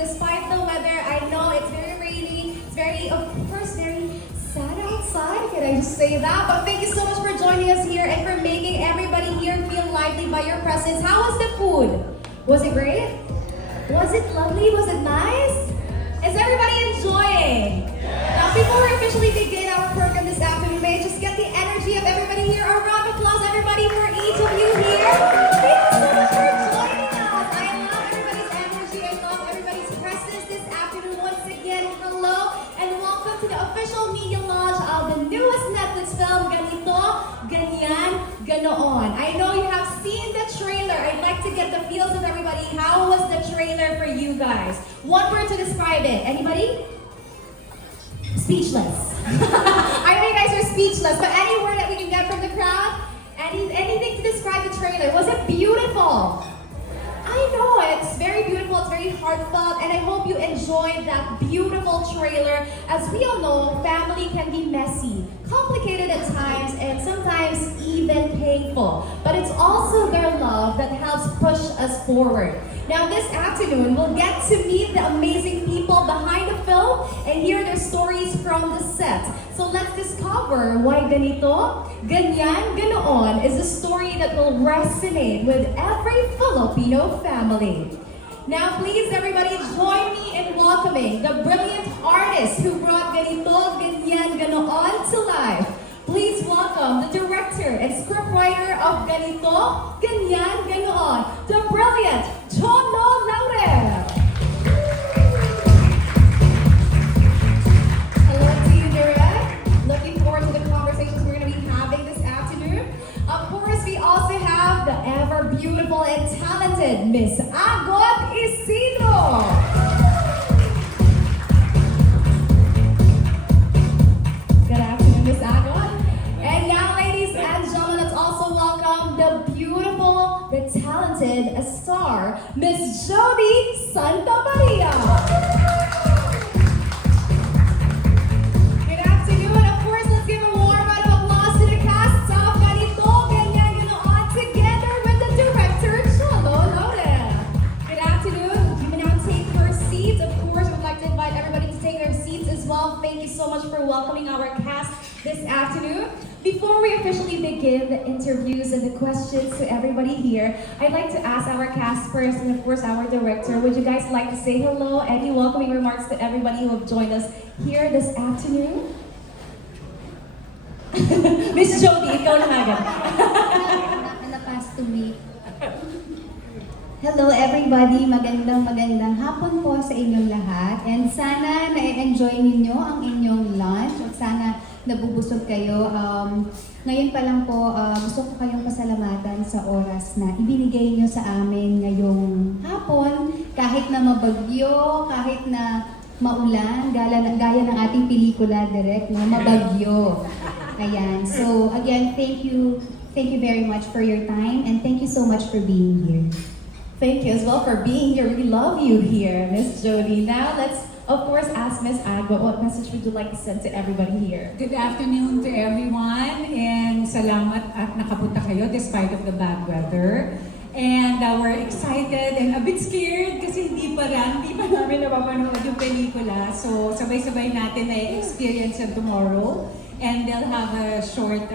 despite the weather. I know it's very rainy, it's very, of course, very sad outside. Can I just say that? But thank you so much for joining us here and for making everybody here feel lively by your presence. How was the food? Was it great? Was it lovely? Was it nice? Is everybody enjoying? Now, before we officially begin our program this afternoon, may I just get the energy of everybody here? A round of applause, everybody, for each of you here. Thank you so much for joining us. I love everybody's energy. I love everybody's presence this afternoon. Once again, hello and welcome to the official media launch of the newest Netflix film, Ganito, Ganyan, Ganoon. I know you have seen the trailer. I'd like to get the feels of everybody. How was the trailer for you guys? One word to describe it. Anybody? Speechless. I know you guys are speechless, but any word that we can get from the crowd? Anything to describe the trailer? Was it beautiful? I know, it's very beautiful, it's very heartfelt, and I hope you enjoyed that beautiful trailer. As we all know, family can be messy, complicated at times, and sometimes even painful. But it's also their love that helps push us forward. Now this afternoon, we'll get to meet the amazing people behind the film and hear their stories from the set. So let's discover why Ganito, Ganyan, Ganoon is a story that will resonate with every Filipino family. Now please everybody join me in welcoming the brilliant artist who brought Ganito, Ganyan, Ganoon to life. Please welcome the director and scriptwriter of Ganito, Ganyan, Ganoon, the brilliant Cholo Laurel. Hello to you, Direct. Looking forward to the conversations we're going to be having this afternoon. Of course, we also have the ever beautiful and talented Miss Agot Isidro. Good afternoon, Miss Agot. And now, ladies and gentlemen, let's also welcome the beautiful, the talented star, Miss Jody Santa Maria. Good afternoon. Of course, let's give a warm round of applause to the cast of Ganito, Ganyan, Ganoon, together with the director, Cholo Laurel. Good afternoon. You may now take your seats. Of course, we'd like to invite everybody to take their seats as well. Thank you so much for welcoming our cast this afternoon. Before we officially begin the interviews and the questions to everybody here, I'd like to ask our cast first and of course our director, would you guys like to say hello? Any welcoming remarks to everybody who have joined us here this afternoon? Miss Jody, ikaw na agad. Napas to me. Hello everybody, magandang hapon po sa inyong lahat. And sana na-enjoy ninyo ang inyong lunch at sana nabubusog kayo. Ngayon pa lang po, gusto ko kayong pasalamatan sa oras na ibinigay nyo sa amin ngayong hapon. Kahit na mabagyo, kahit na maulan, gaya ng ating pelikula direct, no? Mabagyo. Ayan. So again, thank you very much for your time and thank you so much for being here. Thank you as well for being here. We love you here, Miss Jody. Now let's of course ask Miss Agot, what message would you like to send to everybody here? Good afternoon to everyone and salamat at nakapunta kayo despite of the bad weather. And we're excited and a bit scared kasi hindi pa namin napapanood yung pelikula. So sabay-sabay natin na experience it tomorrow. And they'll have a short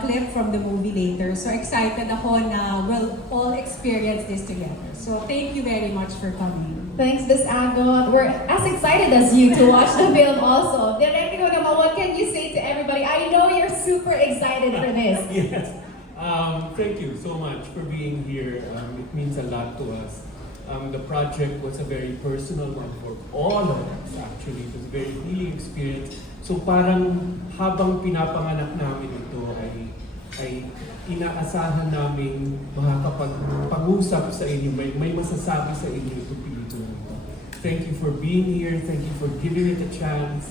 clip from the movie later. So excited ako na we'll all experience this together. So thank you very much for coming. Thanks, Miss Agot. We're as excited as you to watch the film also. Director naman, what can you say to everybody? I know you're super excited for this. Yes. Thank you so much for being here. It means a lot to us. The project was a very personal one for all of us actually. It was a very healing experience. So parang habang pinapanganak namin ito ay inaasahan namin makakapag-usap sa inyo, may masasabi sa inyo ito pelikula nito. Thank you for being here, thank you for giving it a chance,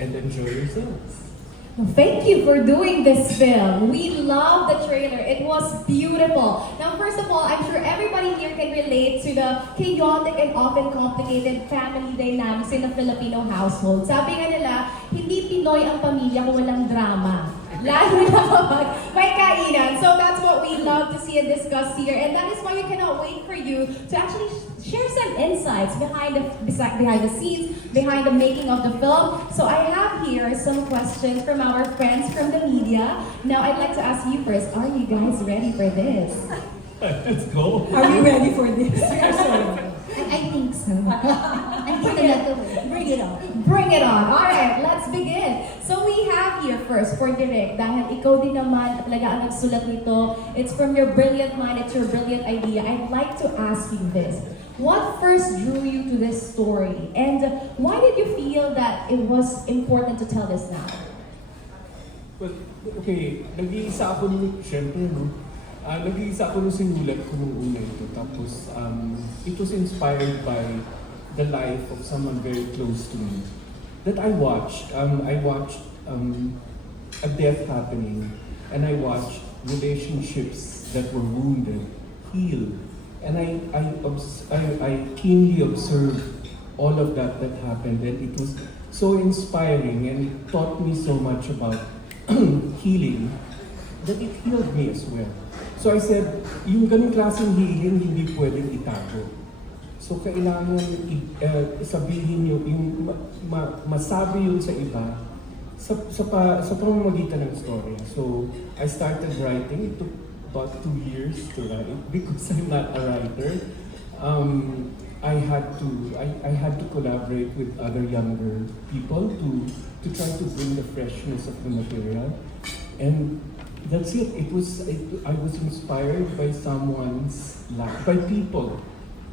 and enjoy yourselves. Well, thank you for doing this film. We love the trailer. It was beautiful. Now, first of all, I'm sure everybody here can relate to the chaotic and often complicated family dynamics in a Filipino household. Sabi nga nila, hindi Pinoy ang pamilya kung walang drama. Lalo na kapag may kainan. So that's what we love to see and discuss here. And that is why we cannot wait for you to actually share some insights behind the scenes, behind the making of the film. So I have here some questions from our friends from the media. Now I'd like to ask you first, are you guys ready for this? Let's go. Are we ready for this? I think so. Andito na to. Bring it on. Bring it on! Alright, let's begin. So we have here first for Direk, dahil ikaw din naman talaga ang nagsulat nito. It's from your brilliant mind, it's your brilliant idea. I'd like to ask you this. What first drew you to this story? And why did you feel that it was important to tell this now? Well, okay, nag-iisa ako nung, syempre, no? Nag-iisa ako nung sinulat ko nung una ito. Tapos, it was inspired by the life of someone very close to me. That I watched a death happening, and I watched relationships that were wounded heal. And I keenly observed all of that happened, and it was so inspiring, and it taught me so much about healing that it healed me as well. So I said, yung ganung klaseng healing hindi pwedeng itago. So kailangan sabihin yung masabi yun sa iba sa pamamagitan ng story. So I started writing. It took about 2 years to write because I'm not a writer. I had to collaborate with other younger people to try to bring the freshness of the material. And that's it. I was inspired by someone's life, by people,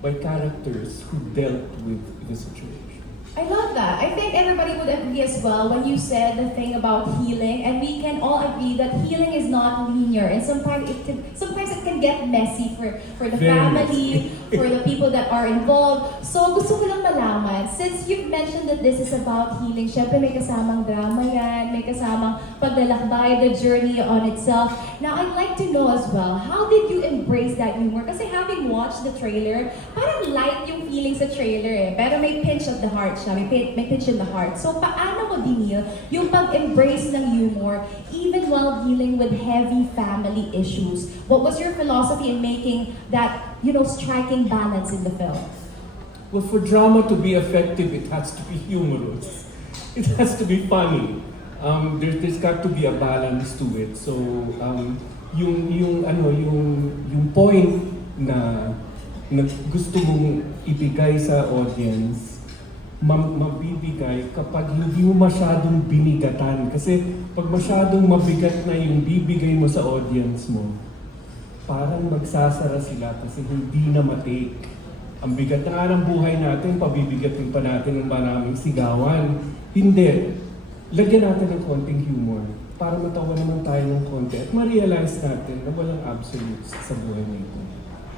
by characters who dealt with the situation. I love that. I think everybody would agree as well when you said the thing about healing, and we can all agree that healing is not linear, and sometimes it can get messy for the Very family, for the people that are involved. So gusto ko lang malaman, since you've mentioned that this is about healing, syempre may kasamang drama yan, may kasamang paglalakbay, the journey on itself. Now I'd like to know as well, how did you embrace that humor? Kasi having watched the trailer, parang light yung feeling sa trailer eh, pero may pinch of the heart siya, may pinch in the heart. So paano mo dinil yung pag-embrace ng humor even while dealing with heavy family issues? What was your philosophy in making that, striking balance in the film? Well, for drama to be effective, it has to be humorous. It has to be funny. There's got to be a balance to it. So, yung point na gusto mong ibigay sa audience, mabibigay kapag hindi mo masyadong binigatan. Kasi pag masyadong mabigat na yung bibigay mo sa audience mo, parang magsasara sila kasi hindi na matake. Ang bigat na nga ng buhay natin, pabibigatin pa natin ng maraming sigawan. Hindi. Lagyan natin ng konting humor para matawa naman tayo ng konti at ma-realize natin na walang absolutes sa buhay nito.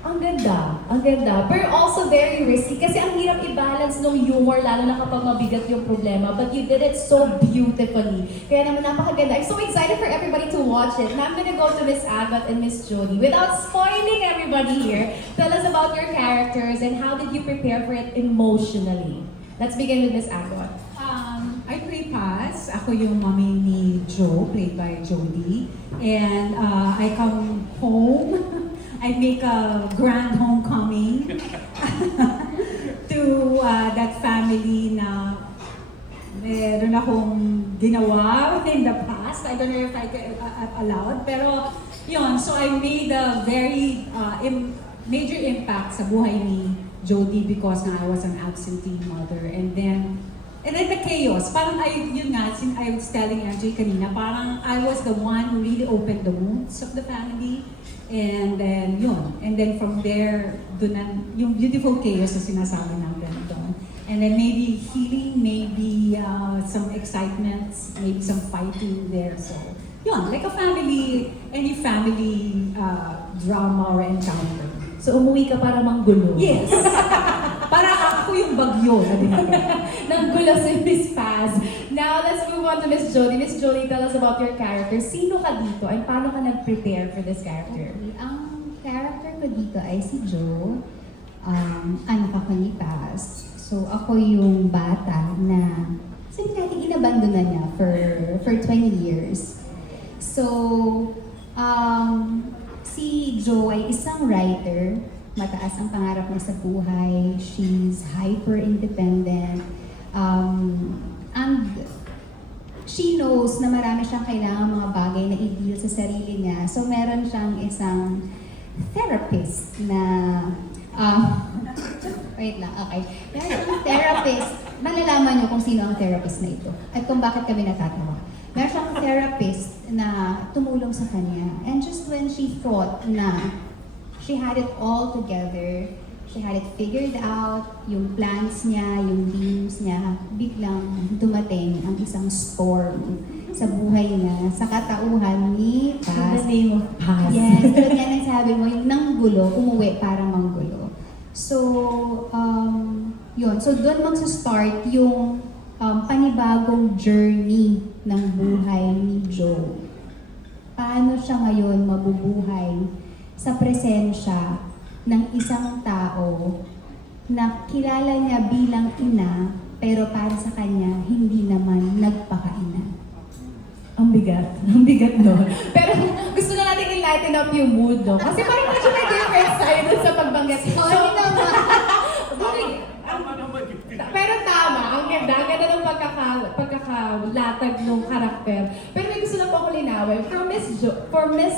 Ang ganda. Pero also very risky kasi ang hirap i-balance ng humor lalo na kapag mabigat yung problema. But you did it so beautifully. Kaya naman napakaganda. I'm so excited for everybody to watch it. Now I'm gonna go to Miss Agot and Miss Jody. Without spoiling everybody here, tell us about your characters and how did you prepare for it emotionally? Let's begin with Miss Agot. I play Paz. Ako yung mommy ni Joe, played by Jody. And I come home. I make a grand homecoming to that family na meron akong ginawa in the past. I don't know if I can allowed, pero yun. So I made a very major impact sa buhay ni Jody because I was an absentee mother. And then the chaos, parang yun nga, since I was telling RJ kanina, parang I was the one who really opened the wounds of the family. And then, yun. And then from there, yung beautiful chaos na sinasabi natin doon. And then maybe healing, maybe some excitements, maybe some fighting there. So, yun, like a family, any family drama or encounter. So umuwi ka para manggulo. Yes! Para ako yung bagyo. Nang gulo si Miss Paz. Now, let's move on to Miss Jody. Miss Jody, tell us about your character. Sino ka dito and paano ka nag-prepare for this character? Okay. Ang character ko dito ay si Joe. Anak ako ni Paz. So, ako yung bata na sabi natin inabandona niya for 20 years. So, si Jo ay isang writer. Mataas ang pangarap niya sa buhay. She's hyper-independent. And she knows na marami siyang kailangan mga bagay na i-deal sa sarili niya. So, meron siyang isang therapist na... wait lang, okay. Meron siyang therapist. Malalaman niyo kung sino ang therapist na ito at kung bakit kami natatawa. Meron siyang therapist na tumulong sa kanya. And just when she thought na she had it all together, she had it figured out, yung plans niya, yung dreams niya, biglang dumating ang isang storm sa buhay niya, sa katauhan ni In Paz. the name of Paz. Yes, tulad nga ng sabi mo, yung nanggulo, umuwi para manggulo. So, yun. So, doon magsa-start yung panibagong journey ng buhay ni Jo. Paano siya ngayon mabubuhay sa presensya ng isang tao na kilala niya bilang ina, pero para sa kanya, hindi naman nagpakaina. Ang bigat nun. Pero gusto na natin i-lighten up yung mood, no? Kasi parang medyo may difference tayo dun sa pagbanggit. Sorry naman. Pero tama, ang ganda ng pagkakalatag ng karakter. Pero may gusto lang po ako linawin. For Miss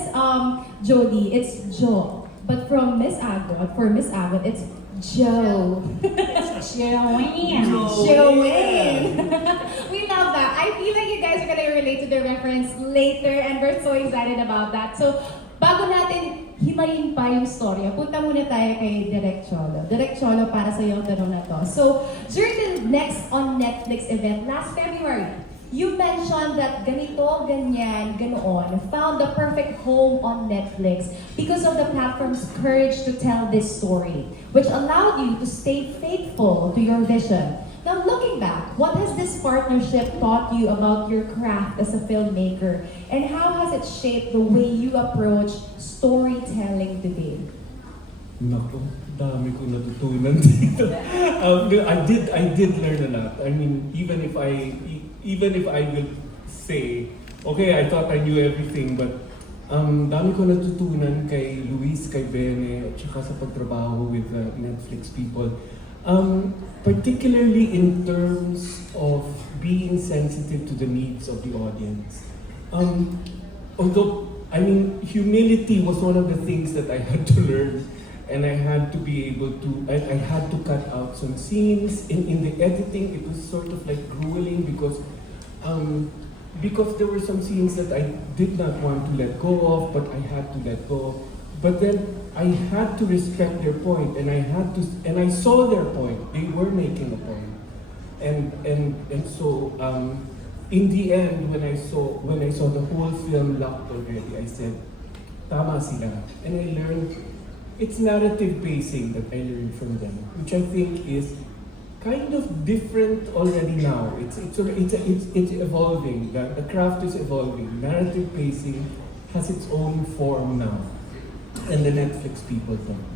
Jody, it's Jo. But for Miss Agot, it's Joe. Joanne. Joanne. We love that. I feel like you guys are gonna relate to the reference later and we're so excited about that. So, bago natin himayin pa yung storya, punta muna tayo kay Direk Cholo. Direk Cholo, para sa iyo ang tanong na to. So, during the next on Netflix event last February, you mentioned that ganito, ganyan, ganoon, found the perfect home on Netflix because of the platform's courage to tell this story, which allowed you to stay faithful to your vision. Now, looking back, what has this partnership taught you about your craft as a filmmaker, and how has it shaped the way you approach storytelling today? Naku, dami ko natutunan dito. I did learn a lot. I mean, even if I will say, okay, I thought I knew everything, but dami ko natutunan kay Luis, kay Bene, at saka sa pagtrabaho with Netflix people. Particularly in terms of being sensitive to the needs of the audience. Although, I mean, humility was one of the things that I had to learn, and I had to be able to, I had to cut out some scenes. In the editing, it was sort of like grueling because there were some scenes that I did not want to let go of, but I had to let go. But then I had to respect their point, and I saw their point. They were making a point, and so in the end, when I saw the whole film locked already, I said, "Tama sila," and I learned. It's narrative pacing that I learned from them, which I think is kind of different already now. It's evolving. The craft is evolving. Narrative pacing has its own form now, and the Netflix people don't.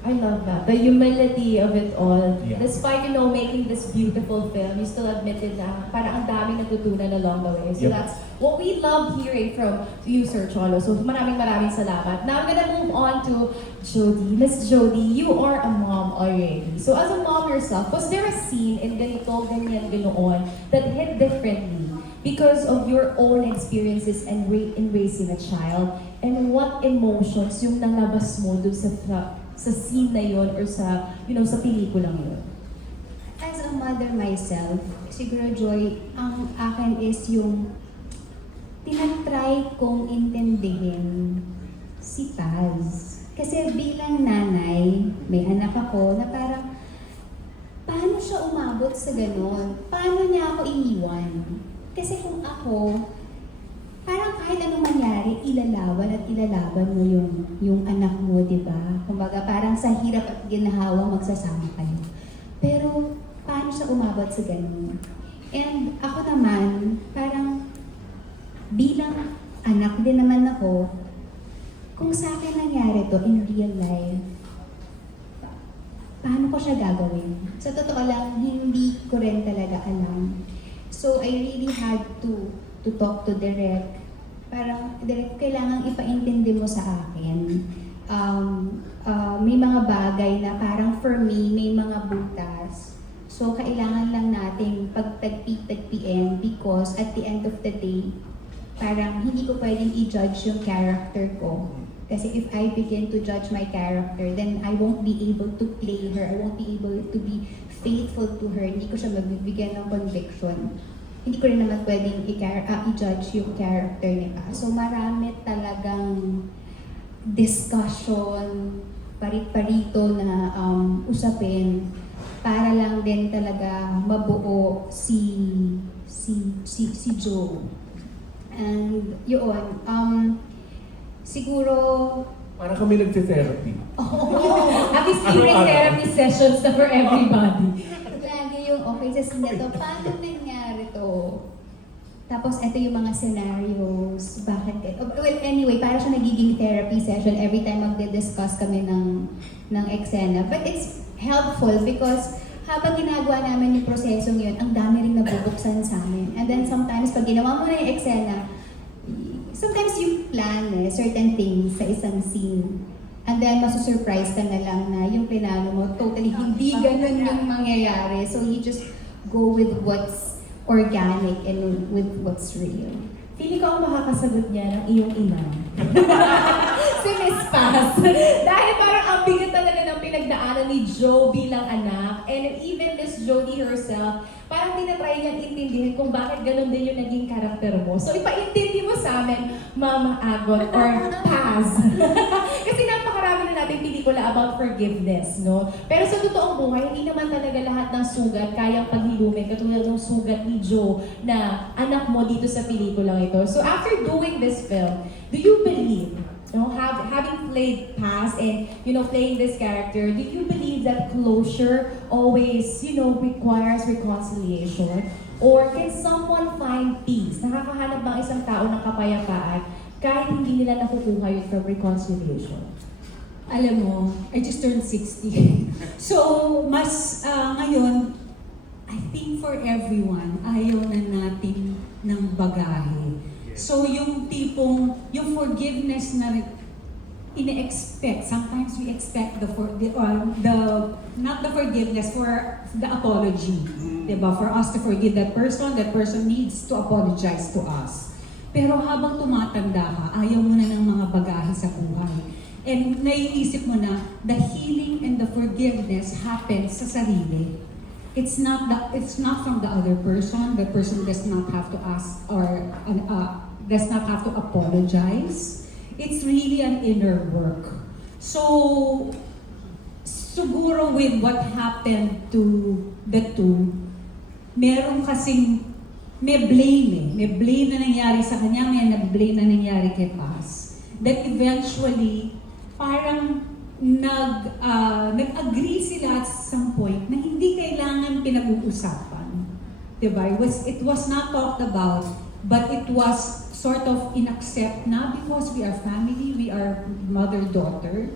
I love that. The humility of it all. Yeah. Despite, making this beautiful film, you still admitted na parang ang daming natutunan along the way. So Yep. that's what we love hearing from you, Sir Cholo. So maraming salamat. Now I'm gonna move on to Jody. Miss Jody, you are a mom already. So as a mom yourself, was there a scene in ganito, ganyan, ganoon that hit differently because of your own experiences and in raising a child? And what emotions yung nalabas mo dun sa scene na yon or sa, sa pelikulang yun? As a mother myself, siguro Joy, ang akin is yung tinatry kong intindihin si Paz. Kasi bilang nanay, may anak ako na parang, paano siya umabot sa ganun? Paano niya ako iniwan? Kasi kung ako, parang kahit anong mangyari, ilalaban mo yung anak mo, di ba? Kumbaga, parang sa hirap at ginhawa magsasama kayo. Pero, paano siya umabot sa ganun? And ako naman, parang bilang anak din naman ako, kung sa akin nangyari to in real life, paano ko siya gagawin? Sa totoo lang, hindi ko rin talaga alam. So, I really had to talk to Direk parang direct kailangan ipaintindi mo sa akin. May mga bagay na parang for me, may mga butas. So, kailangan lang nating pagtagpi-tagpiin because at the end of the day, parang hindi ko pwedeng i-judge yung character ko. Kasi if I begin to judge my character, then I won't be able to play her. I won't be able to be faithful to her. Hindi ko siya mabibigyan ng conviction. Hindi ko rin naman pwedeng i-judge yung character niya. So marami talagang discussion, parit-parito na usapin para lang din talaga mabuo si Joe. And yun, siguro Para kami nagte-therapy. At least libre therapy sessions na for everybody. lagi yung okay sa scene na to, paano nangyari to? Tapos ito yung mga scenarios, bakit well anyway, para siya nagiging therapy session every time magde-discuss kami ng eksena. But it's helpful because habang ginagawa namin yung prosesong yun, ang dami ring nabubuksan sa amin. And then sometimes pag ginawa mo na yung eksena, sometimes you plan certain things sa isang scene. And then masusurprise ka na lang na yung plano mo, totally hindi ganun yung mangyayari. So you just go with what's organic and with what's real. Feeling ko ang makakasagot niya ng iyong ina. Si Miss Paz. Dahil parang ang bigat talaga ng pinagdaanan ni Joe bilang anak. And even Miss Jody herself, parang tinatry niyang intindihin kung bakit ganun din yung naging karakter mo. So ipaintindi mo sa amin, Mama Agot or Paz. Kasi napakarami na natin pelikula about forgiveness, no? Pero sa totoong buhay, hindi naman talaga lahat ng sugat kayang paghilumin, katulad ng sugat ni Joe na anak mo dito sa pelikulang ito. So after doing this film, do you believe, having played Paz and, playing this character, do you believe that closure always, requires reconciliation? Or can someone find peace? Nakakahanap bang isang tao ng kapayapaan kahit hindi nila nakukuha yun from reconciliation? Alam mo, I just turned 60. So, mas ngayon, I think for everyone, ayaw na natin ng bagahe. So, yung tipong, yung forgiveness na ine-expect, sometimes we expect not the forgiveness, for the apology. Diba? For us to forgive that person needs to apologize to us. Pero habang tumatanda ka, ayaw mo na ng mga bagahe sa buhay. And naiisip mo na, the healing and the forgiveness happens sa sarili. It's not from the other person. The person does not have to ask or does not have to apologize. It's really an inner work. So, siguro with what happened to the two, meron kasing may blame. May blame na nangyari sa kanya, may blame na nangyari kay Paz. That eventually, parang nag-agree sila at some point na hindi kailangan pinag-uusapan. Diba? It was not talked about, but it was sort of inaccept na because we are family, we are mother-daughter.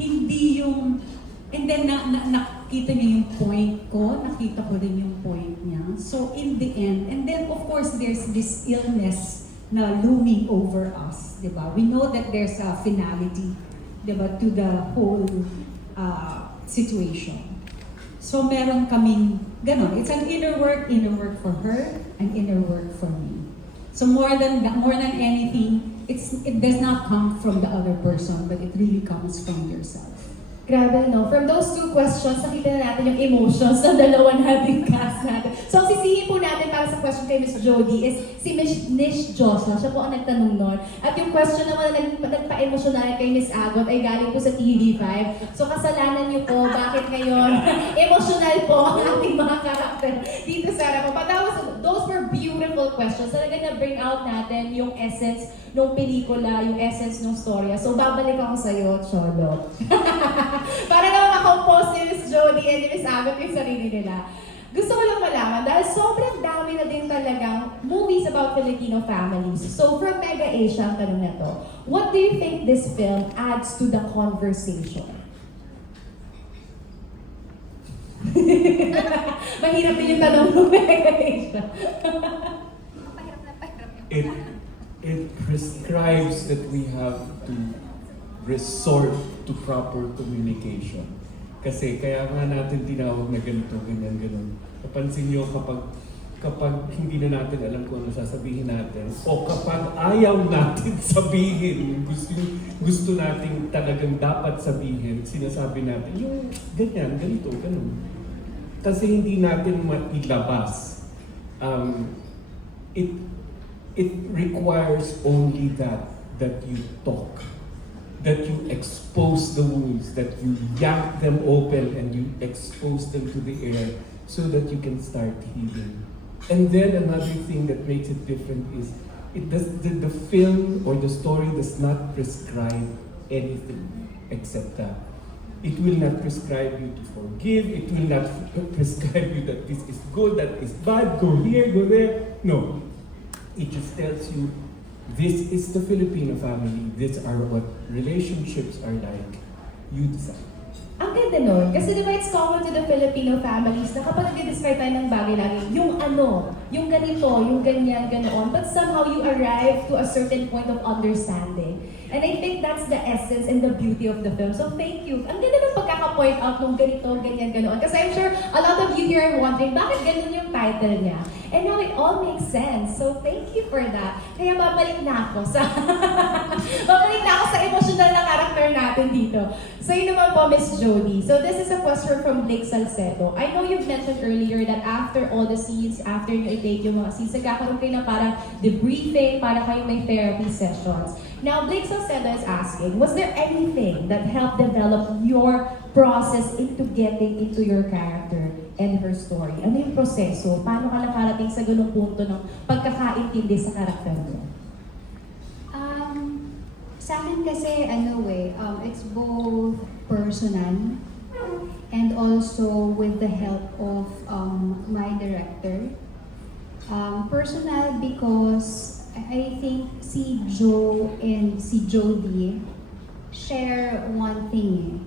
Hindi yung, and then nakita niya yung point ko, nakita ko rin yung point niya. So in the end, and then of course there's this illness na looming over us, diba? We know that there's a finality, diba, to the whole situation. So meron kaming ganon. It's an inner work for her, an inner work for me. So more than anything, it does not come from the other person, but it really comes from yourself. Grabe, no? From those two questions, nakita na natin yung emotions ng dalawa nating cast natin. So, ang sisihin po natin para sa question kay Miss Jody is si Miss Nish Joshua. Siya po ang nagtanong nun. At yung question naman na nagpa-emotional kay Miss Agot ay galing po sa TV5. So, kasalanan niyo po bakit ngayon emotional po ang ating mga karakter dito sa harap. But those were beautiful questions. Talaga na-bring out natin yung essence ng pelikula, yung essence ng storya. So, babalik ako sa'yo, Cholo. Para naman makompose ni Miss Jody and ni Miss Agot yung sarili nila. Gusto ko lang malaman, dahil sobrang dami na din talagang movies about Filipino families. So, from Mega Asia, ang tanong na to, what do you think this film adds to the conversation? Mahirap din yung tanong ng Mega Asia. it prescribes that we have to resort to proper communication. Kasi kaya nga natin tinawag na ganito, ganyan, ganun. Napansin nyo kapag hindi na natin alam kung ano sasabihin natin, o kapag ayaw natin sabihin, gusto natin talagang dapat sabihin, sinasabi natin, yung ganyan, ganito, ganun. Kasi hindi natin mailabas. It requires only that you talk, that you expose the wounds, that you yank them open and you expose them to the air so that you can start healing. And then another thing that makes it different is the film or the story does not prescribe anything except that. It will not prescribe you to forgive, it will not prescribe you that this is good, that is bad, go here, go there. No. It just tells you, this is the Filipino family, these are what relationships are like. You decide. Ang ganda nun. Kasi diba it's common to the Filipino families na kapag nag-describe tayo ng bagay lagi, yung ano, yung ganito, yung ganyan, ganoon. But somehow you arrive to a certain point of understanding. And I think that's the essence and the beauty of the film. So thank you. Ang ganda ng pagkaka-point out nung ganito, ganyan, ganoon. Kasi I'm sure a lot of you here are wondering, bakit ganun yung title niya? And now it all makes sense. So thank you for that. Kaya babalik na ako sa emotional na character natin dito. So yun naman po, Miss Jody. So this is a question from Blake Salcedo. I know you've mentioned earlier that after all the scenes, after nyo i-take yung mga scenes, nagkakaroon kayo na parang debriefing, para kayo may therapy sessions. Now, Blake Salcedo is asking, was there anything that helped develop your process into getting into your character and her story? Ano yung proseso? Paano ka nakarating sa ganung punto ng pagkakaintindi sa karakter mo? Sa akin kasi, it's both personal and also with the help of my director. Personal because I think si Joe and si Jody share one thing.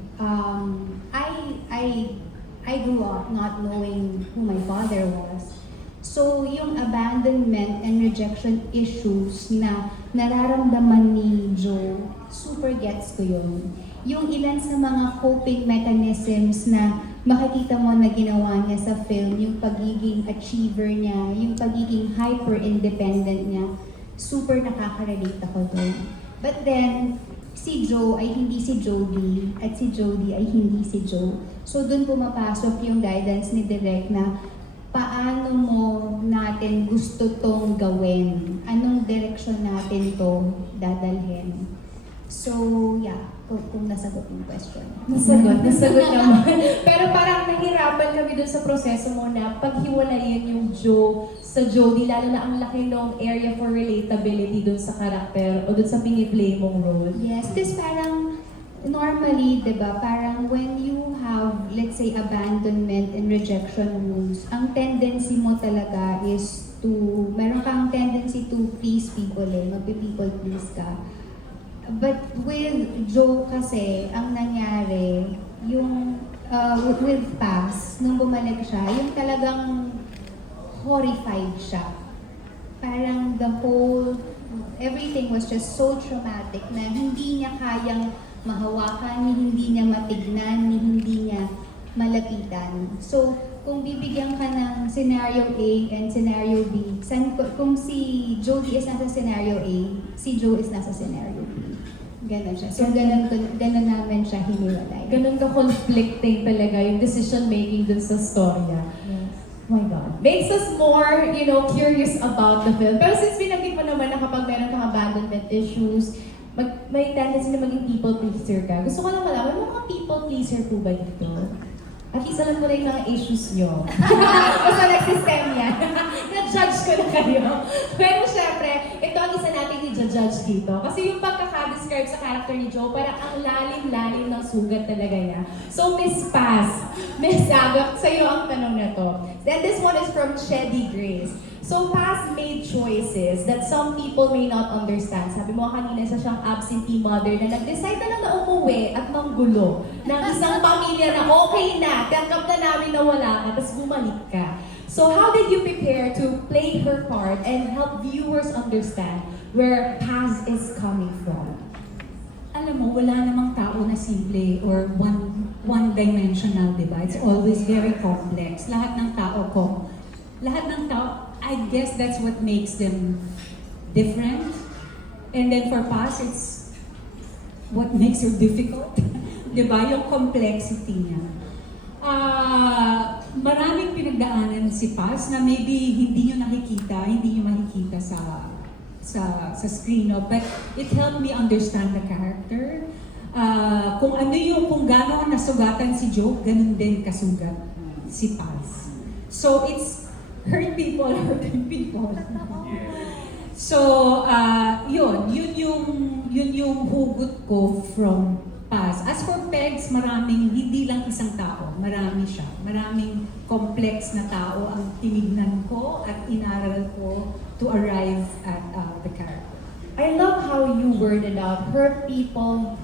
I grew up not knowing who my father was. So, yung abandonment and rejection issues na nararamdaman ni Joe, super gets ko yun. Yung ilan sa mga coping mechanisms na makikita mo na ginawa niya sa film, yung pagiging achiever niya, yung pagiging hyper-independent niya, super nakaka-relate ako doon. But then, si Joe ay hindi si Jody, at si Jody ay hindi si Joe. So, doon pumapasok yung guidance ni Direk na paano mo natin gusto tong gawin? Anong direksyon natin to dadalhin? So, yeah, kung nasagot yung question. Nasagot naman. Pero parang nahirapan kami dun sa proseso mo na paghiwalayin yung Joe sa Jody, lalo na ang laki ng area for relatability dun sa karakter o dun sa piniplay mong role. Yes, kasi parang normally, di ba, parang when you have, let's say, abandonment and rejection wounds, ang tendency mo talaga is meron kang tendency to please people magpi-people please ka. But with Joe kasi, ang nangyari, yung with Paz, nung bumalik siya, yung talagang horrified siya. Parang everything was just so traumatic na hindi niya kayang mahawakan, hindi niya matignan, hindi niya malapitan. So, kung bibigyan ka ng scenario A and scenario B, kung si Jody is nasa scenario A, si Joe is nasa scenario B. Ganon siya. So, ganon namin siya hiniwalay. Ganon ka-conflicting talaga yung decision-making dun sa storya. Yes. Oh my God. Makes us more, curious about the film. Pero since binanggit mo naman na kapag meron kang abandonment issues, may tendency na maging people pleaser ka. Gusto ko lang malaman, may mga people pleaser po ba dito? At least alam ko na yung mga issues nyo. Basta nag-system yan. Na-judge ko na kayo. Pero syempre, ito ang isa nating i-judge dito. Kasi yung pagkaka-describe sa character ni Joe, parang ang lalim-lalim ng sugat talaga niya. So, Miss Paz, Miss Agak, sa'yo ang tanong na to. And this one is from Chedi Grace. So, Paz made choices that some people may not understand. Sabi mo kanina sa siyang absentee mother na nag-decide na lang na umuwi at manggulo ng isang pamilya na okay na, tanggap na namin na wala ka, tapos bumalik ka. So, how did you prepare to play her part and help viewers understand where Paz is coming from? Alam mo, wala namang tao na simple or one-dimensional, di ba? It's always very complex. Lahat ng tao, I guess that's what makes them different. And then for Paz, it's what makes her difficult. Di ba? Yung complexity niya. Maraming pinagdaanan si Paz na maybe hindi nyo makikita sa screen, no? But it helped me understand the character. Kung gano'n nasugatan si Joe, ganun din kasugat si Paz. So it's hurting people. So, yun yung hugot ko from Paz. As for Pegs, hindi lang isang tao, marami siya. Maraming complex na tao ang tinignan ko at inaral ko to arrive at the character. I love how you worded out, hurt people.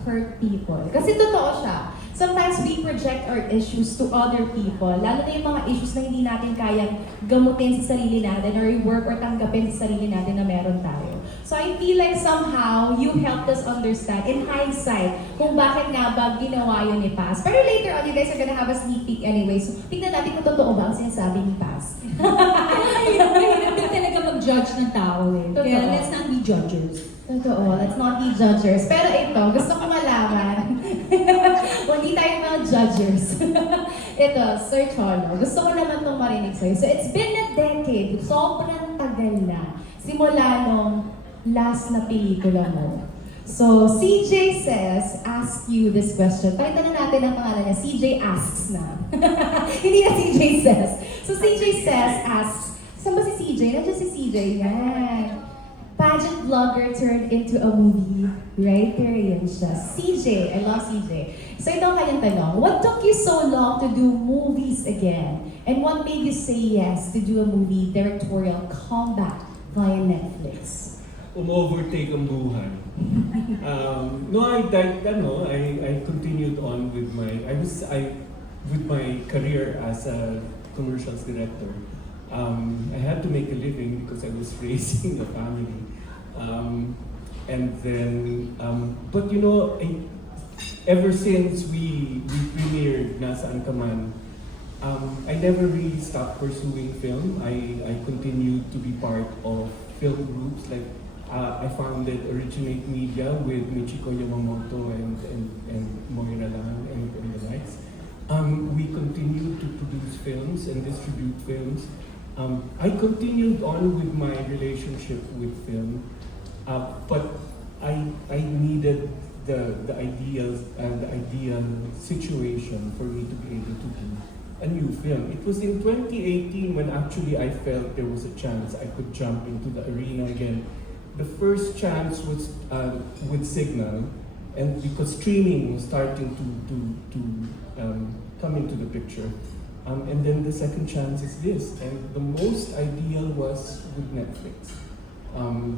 Kasi totoo siya. Sometimes we project our issues to other people, lalo na yung mga issues na hindi natin kayang gamutin sa sarili natin or i-work or tanggapin sa sarili natin na meron tayo. So I feel like somehow you helped us understand in hindsight kung bakit nga ba ginawa yun ni Paz. Pero later on, you guys are gonna have a sneak peek anyway. So tignan natin kung totoo ba ang sinasabi ni Paz. Mahirap din talaga mag-judge ng tao eh. Totoo. Kaya let's not be judges. Totoo, let's not be judgers. Pero ito, gusto ko malaman. Hindi tayo mga judgers. Ito, Sir Cholo, gusto ko naman itong marinig sa'yo. So it's been a decade, sobrang tagal na. Simula nung last na pelikula mo. So, CJ Says, ask you this question. Pakita na natin ang pangalan niya. CJ asks na. Hindi na CJ Says. So, CJ Says asks, saan ba si CJ? Nandiyan si CJ. Yan. Pageant vlogger turned into a movie. Right there yun siya. CJ, I love CJ. So ito ang kanyang tanong. What took you so long to do movies again? And what made you say yes to do a movie directorial comeback via Netflix? Overtake ang buhay. I continued on with my career as a commercials director. I had to make a living because I was raising a family. But you know, ever since we premiered Nasaan Ka Man, I never really stopped pursuing film. I continued to be part of film groups. Like I founded Originate Media with Michiko Yamamoto and Moira Lang and the likes. We continued to produce films and distribute films. I continued on with my relationship with film, but I needed the ideal situation for me to be able to do a new film. It was in 2018 when actually I felt there was a chance I could jump into the arena again. The first chance was with Signal, and because streaming was starting to come into the picture. And then the second chance is this, and the most ideal was with Netflix,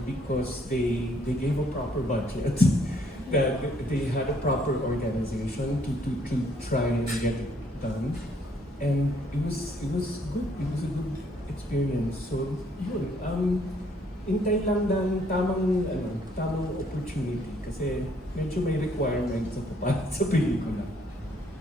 because they gave a proper budget, that they had a proper organization to try and get it done, and it was good. It was a good experience. So yun, hintay lang ng tamang opportunity kasi medyo may requirement sa pelikula.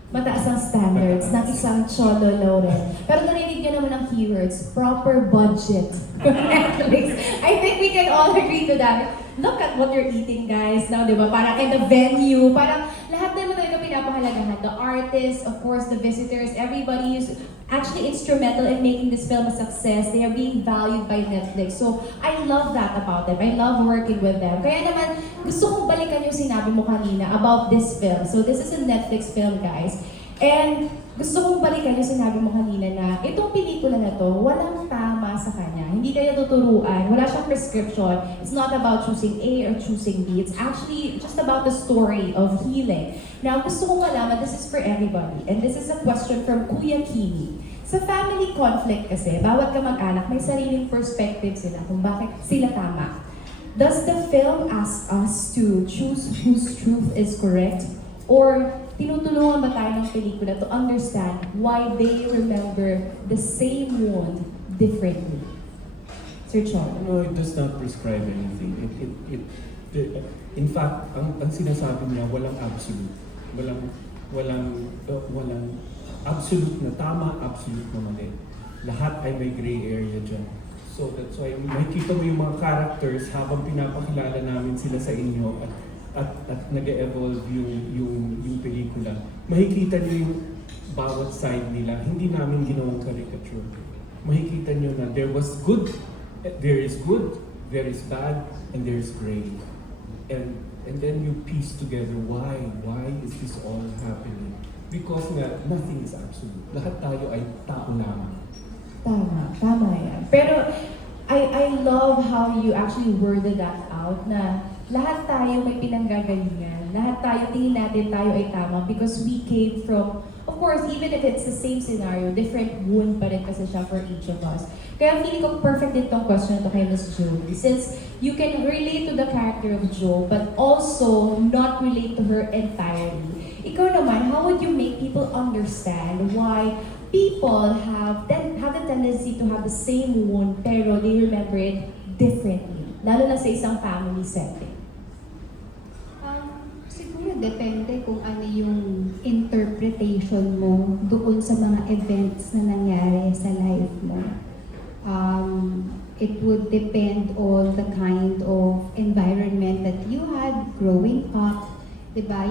Mataas ang standards ng isang Cholo Loren. Pero narinig nyo naman ang keywords, proper budget for Netflix. I think we can all agree to that. Look at what you're eating, guys, now, di ba? Parang in the venue, parang lahat naman talaga pinapahalagahan. The artists, of course, the visitors, everybody is actually instrumental in making this film a success. They are being valued by Netflix. So, I love that about them. I love working with them. Kaya naman, gusto kong balikan yung sinabi mo kanina about this film. So, this is a Netflix film, guys. And gusto kong balikan yung sinabi mo kanina na itong pelikula na to, walang tama sa kanya. Hindi kaya tuturuan. Wala siyang prescription. It's not about choosing A or choosing B. It's actually just about the story of healing. Now, gusto kong malaman, this is for everybody. And this is a question from Kuya Kimi. Sa family conflict kasi, bawat kamag-anak may sariling perspective sila kung bakit sila tama. Does the film ask us to choose whose truth is correct? Or tinutulungan ba tayo ng pelikula to understand why they remember the same wound differently? Sir Chol? No, it does not prescribe anything. In fact, ang sinasabi niya, walang absolute. Walang absolute na tama, absolute na mali. Lahat ay may gray area dyan. So that's why makikita mo yung mga characters habang pinapakilala namin sila sa inyo at nag-evolve yung pelikula. Makikita niyo yung bawat side nila. Hindi namin ginawang caricature. Makikita niyo na there is good, there is bad, and there is gray. And then you piece together why is this all happening? Because nga, nothing is absolute. Lahat tayo ay tao lamang. Tama yan. Pero I love how you actually worded that out na lahat tayo may pinanggagalingan. Lahat tayo, tingin natin tayo ay tama because we came from, of course, even if it's the same scenario, different wound pa rin kasi siya for each of us. Kaya feeling ko perfect din tong question to kay Miss Jo. Since you can relate to the character of Jo, but also not relate to her entirely. Ikaw naman, how would you make people understand why people have the tendency to have the same wound pero they remember it differently, lalo na sa isang family setting? Siguro depende kung ano yung interpretation mo doon sa mga events na nangyari sa life mo. It would depend on the kind of environment that you had growing up. Diba?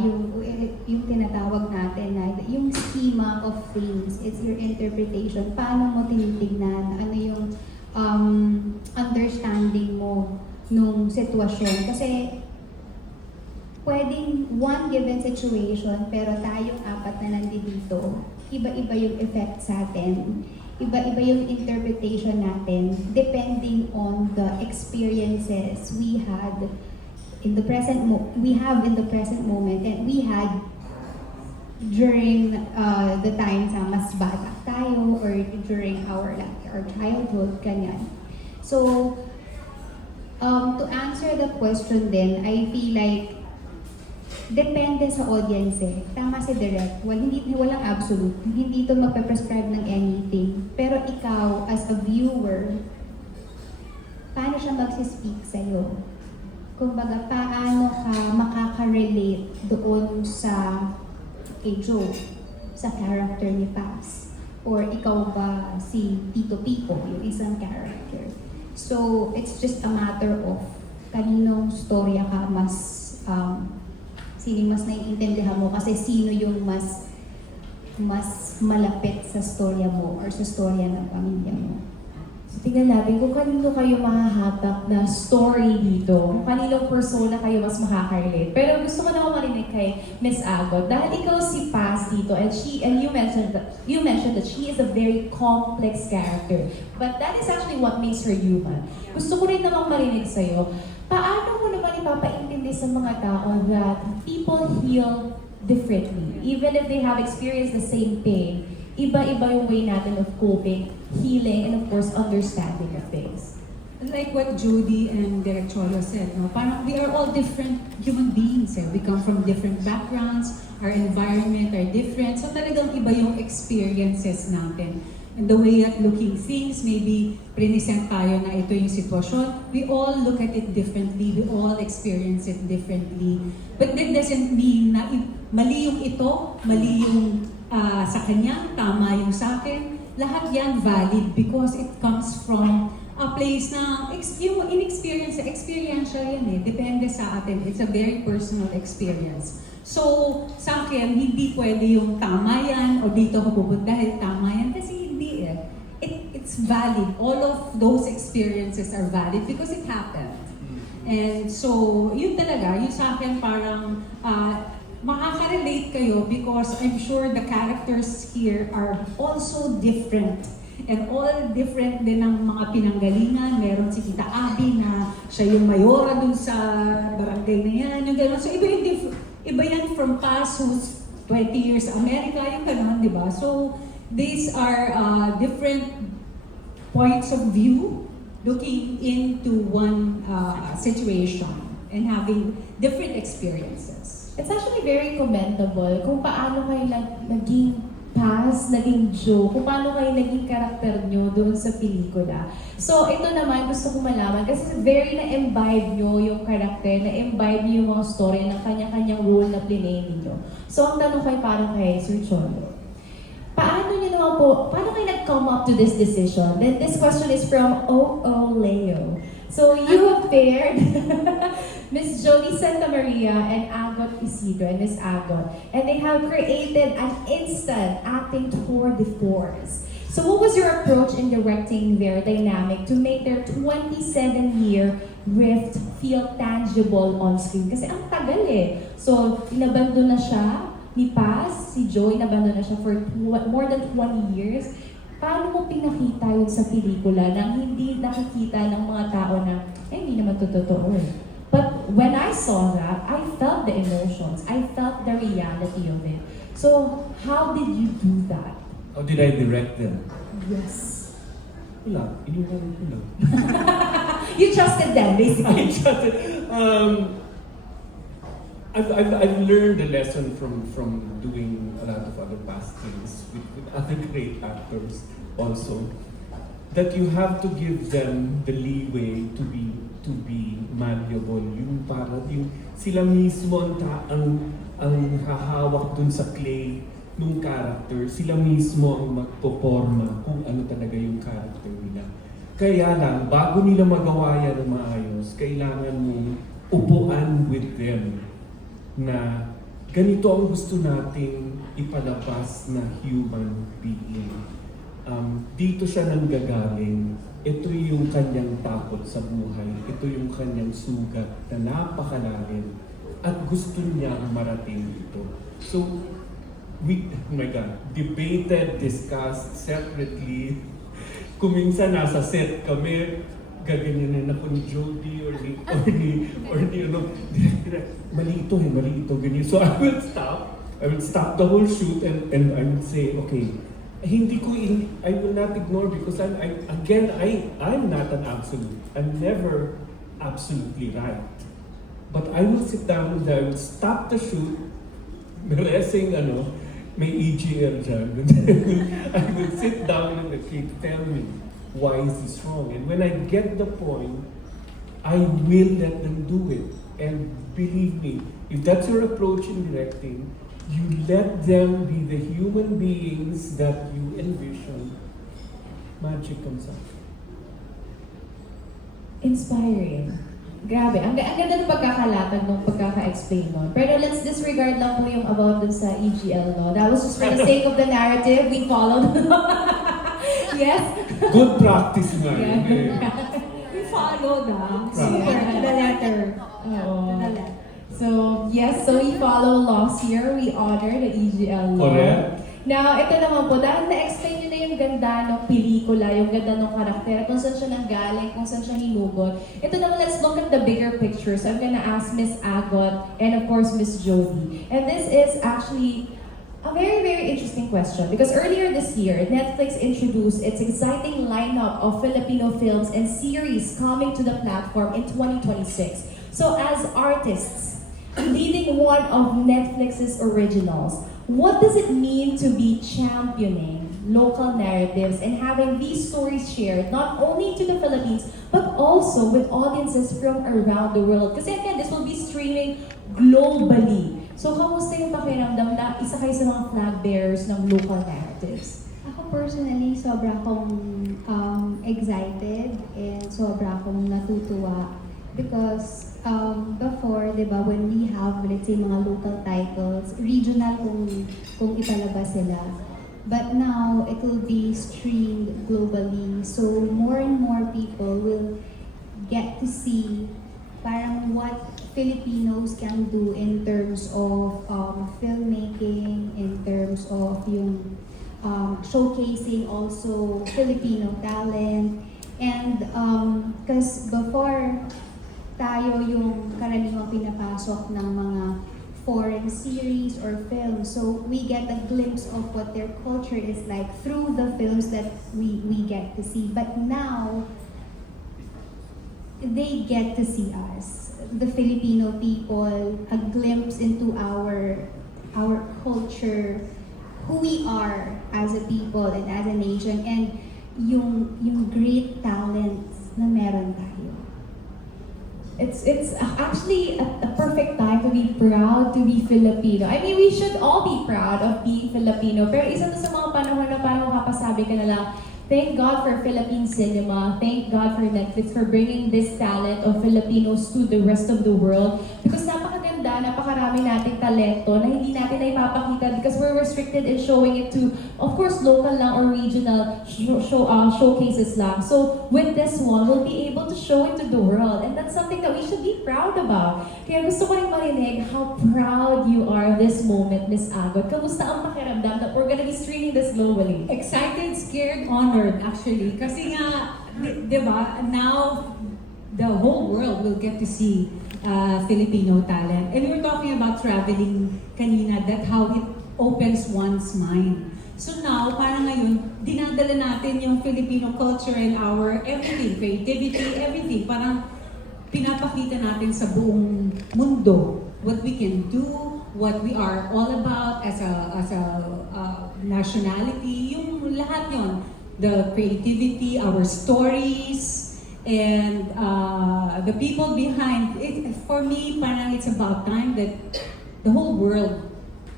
Yung tinatawag natin na yung schema of things, it's your interpretation. Paano mo tinitignan? Ano yung understanding mo nung sitwasyon? Kasi pwedeng one given situation, pero tayong apat na nandito, iba-iba yung effect sa atin. Iba-iba yung interpretation natin depending on the experiences we had in the present moment and we had during the times na mas bata tayo or during our childhood, ganyan. So, to answer the question then, I feel like depende sa audience eh. Tama si Direk. Walang absolute. Hindi ito magpe-prescribe ng anything. Pero ikaw, as a viewer, paano siya magsispeak sa'yo? Kumbaga, paano ka makaka-relate doon sa kay Joe, sa character ni Paz? Or ikaw ba si Tito Pico, yung isang character? So, it's just a matter of kaninong storya ka sino mas naiintindihan mo kasi sino yung mas malapit sa storya mo or sa storya ng pamilya mo. So, tingnan natin kung kanino kayo mahahatak na story dito, kung kaninong persona kayo mas makaka-relate. Pero gusto ko naman marinig kay Miss Agot, dahil ikaw si Paz dito, and you mentioned that she is a very complex character. But that is actually what makes her human. Gusto ko rin namang marinig sa'yo, paano mo naman ipapaintindi sa mga tao that people heal differently? Even if they have experienced the same pain, iba-iba yung way natin of coping, healing, and of course, understanding of things. Like what Judy and Direk Cholo said, no? Parang we are all different human beings. Eh? We come from different backgrounds, our environment are different. So talagang iba yung experiences natin. And the way at looking things, maybe present tayo na ito yung sitwasyon. We all look at it differently. We all experience it differently. But that doesn't mean na mali yung ito, mali yung sa kanya, tama yung sa akin. Lahat yan valid because it comes from a place na yung experiential yan eh. Depende sa atin. It's a very personal experience. So, sa akin, hindi pwede yung tama yan o dito ko pupunta dahil tama yan kasi hindi eh. It's valid. All of those experiences are valid because it happened. And so, yun talaga. Yung sa akin parang makaka-relate kayo because I'm sure the characters here are also different. And all different din ng mga pinanggalingan. Meron si Tita Abby na siya yung mayora dun sa barangay na yan. Yung gano'n. So iba yan from Paz who's 20 years America, yung gano'n, di ba? So these are different points of view looking into one situation and having different experiences. It's actually very commendable kung paano kayo naging Paz naging Joe, kung paano kayo naging karakter nyo doon sa pelikula. So, ito naman, gusto ko malaman, kasi very na-imbibe nyo yung karakter, na-imbibe nyo yung mga story ng kanya-kanyang role na plinay ninyo. So, ang tanong ko ay parang kay Sir Cholo. Paano nyo naman po, paano kayo nag-come up to this decision? Then this question is from O.O. Leo. So, you have paired Miss Jody Santa Maria and Agot Isidro and Miss Agot. And they have created an instant acting tour de force. So what was your approach in directing their dynamic to make their 27-year rift feel tangible on screen? Kasi ang tagal eh. So, inabando na siya ni Paz, si Joy, inabando na siya for more than 20 years. Paano mo pinakita yun sa pelikula na hindi nakikita ng mga tao na, hindi naman totoo eh. But when I saw that, I felt the emotions. I felt the reality of it. So, how did you do that? How did I direct them? Yes. Wala, iniwan ko lang. You trusted them, basically. I just, I've learned a lesson from doing a lot of other past things with other great actors also, that you have to give them the leeway to be malleable. Yung para yung sila mismo ang hahawak dun sa clay nung character, sila mismo ang magpoporma kung ano talaga yung character nila. Kaya lang, bago nila magawa yan ng maayos, kailangan mong upuan with them na ganito ang gusto nating ipalabas na human being. Dito siya nanggagaling. Ito yung kanyang takot sa buhay. Ito yung kanyang sugat na napakalalim. At gusto niya marating ito. So, we, oh my God, debated, discussed separately. Kung minsan nasa set kami, gaganyanin ako ni Jody or ni ano, mali ito, ganyan. So I would stop the whole shoot and I would say, okay, I will not ignore because I'm not an absolute. I'm never absolutely right. But I will sit down and I will stop the shoot, blessing may EGL dyan. I will sit down and okay, tell me, why is this wrong? And when I get the point, I will let them do it. And believe me, if that's your approach in directing, you let them be the human beings that you envision, magic comes out. Inspiring. Grabe, ang ganda ng pagkakalatag ng pagkaka-explain mo. Pero let's disregard lang po yung about dun sa EGL, no? That was just for the sake of the narrative, we followed. Yes? Good practice nga yun. We followed, Super, the letter. Oo. The letter. So, yes, so we follow laws here. We honor the EGL law. Correct. Now, ito naman po, dahil na-explain nyo na yung ganda ng pelikula, yung ganda ng karakter, kung saan siya nanggaling, kung saan siya hinugot. Ito naman, let's look at the bigger picture. So I'm gonna ask Miss Agot and of course Miss Jody. And this is actually a very, very interesting question because earlier this year, Netflix introduced its exciting lineup of Filipino films and series coming to the platform in 2026. So as artists, leading one of Netflix's originals, what does it mean to be championing local narratives and having these stories shared not only to the Philippines but also with audiences from around the world? Kasi again, this will be streaming globally. So, kamusta yung pakiramdam na isa kayo sa mga flag bearers ng local narratives? Ako personally, sobra akong excited and sobra akong natutuwa because before, di ba, when we have, let's say, mga local titles, regional kung ipalabas sila. But now, it will be streamed globally. So, more and more people will get to see parang what Filipinos can do in terms of filmmaking, in terms of yung showcasing also Filipino talent. And because before, tayo yung karaniwang pinapasok ng mga foreign series or films. So we get a glimpse of what their culture is like through the films that we get to see. But now, they get to see us, the Filipino people, a glimpse into our culture, who we are as a people and as a nation, and yung great talents na meron tayo. It's actually a perfect time to be proud to be Filipino. I mean, we should all be proud of being Filipino. Pero isa to sa mga panahon na parang makapasabi ka na lang, thank God for Philippine cinema. Thank God for Netflix for bringing this talent of Filipinos to the rest of the world. Because napakaganda, napakarami nating talento na hindi natin na ipapakita because we're restricted in showing it to, of course, local lang or regional showcases lang. So with this one, we'll be able to show it to the world. And that's something that we should be proud about. Kaya gusto ko rin marinig how proud you are of this moment, Miss Agot. Kamusta ang pakiramdam that we're gonna be streaming this globally? Excited, scared, honored actually. Kasi nga, di ba, now the whole world will get to see Filipino talent. And we were talking about traveling kanina, that how it opens one's mind. So now, parang ngayon, dinadala natin yung Filipino culture and our everything, creativity, everything. Parang pinapakita natin sa buong mundo what we can do, what we are all about as a nationality, yung lahat yon, the creativity, our stories, and the people behind it. For me, parang it's about time that the whole world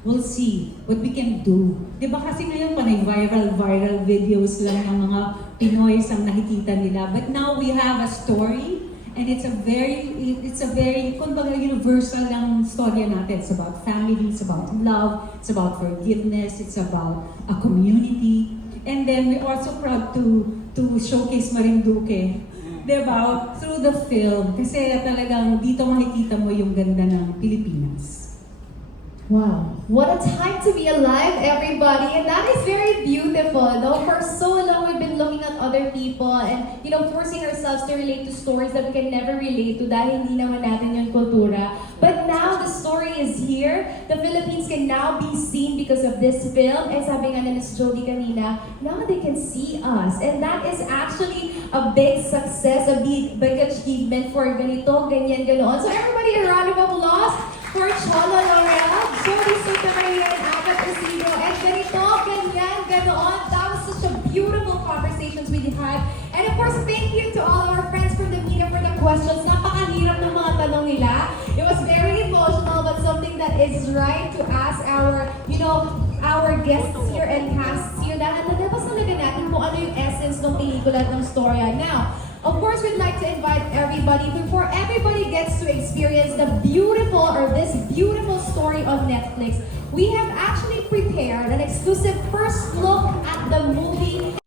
will see what we can do. Di ba kasi ngayon panay viral videos lang ng mga Pinoy ang nakikita nila. But now we have a story, and it's a very kumbaga universal lang storya natin. It's about family, it's about love, it's about forgiveness, it's about a community. And then we're also proud to showcase Marinduque, diba? Through the film. Kasi talagang dito makikita mo yung ganda ng Pilipinas. Wow, what a time to be alive, everybody! And that is very beautiful. No? For so long, we've been looking at other people and, forcing ourselves to relate to stories that we can never relate to dahil hindi naman natin yung kultura. But now, the story is here. The Philippines can now be seen because of this film. And sabi nga ni Ms. Jody kanina, now they can see us. And that is actually a big success, a big achievement for ganito, ganyan, ganoon. So everybody, a round of applause for Cholo Laurel, Jody Santa Maria, and Agat Isido. And ganito, ganyan, ganoon. That was such a beautiful conversations we had. And of course, thank you to all our friends from the media for the questions. Napakahirap ng mga tanong nila. It was very emotional, but something that is right to ask our, our guests here and casts here. Dahil nalabas talaga natin kung ano yung essence ng pelikula at ng storya. Now, of course, we'd like to invite everybody, before everybody gets to experience this beautiful story on Netflix, we have actually prepared an exclusive first look at the movie